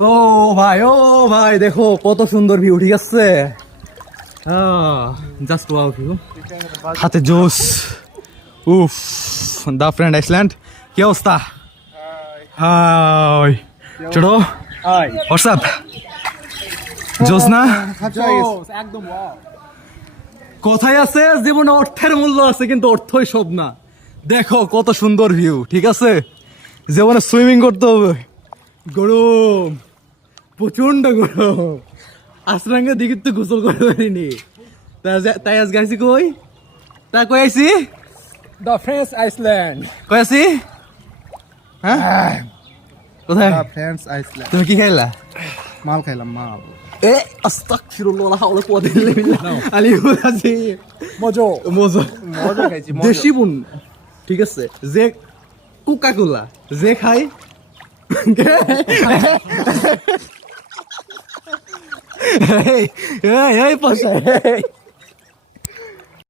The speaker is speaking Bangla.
ও ভাই দেখো কত সুন্দর ভিউ, ঠিক আছে? জাস্ট ওয়াও ভিউ, হাতে জোস। উফ, দা ফ্রেন্ড আইসল্যান্ড, কি অবস্থা? হাই ছোট, হোয়াটসঅ্যাপ? জোস না? একদম ওয়াও। কোথায় আছে জীবনে অর্থের মূল্য আছে, কিন্তু অর্থই সব না। দেখো কত সুন্দর ভিউ, ঠিক আছে? জীবনে সুইমিং করতে হবে, গরম, প্রচন্ড গরম। আসরাঙ্গে দিকে তো গোসল করে পারিনি, তাই আজ গাইছি কই, তা কই আইছি, দ্য ফ্রেঞ্চ আইসল্যান্ড। কই আছি? হ্যাঁ কোথায়? French Iceland. তুমি কি খাইলা? মাল খাইলাম মাল। এ আস্তাগফিরুল্লাহ লা হাওলা ওয়া লা কুওয়াতা ইল্লা বিল্লাহ। আলিহু আছে মজো মজা, মজো খাইছি দেশি বুন, ঠিক আছে? যে কোকা কোলা যে খাই, এই পয়সা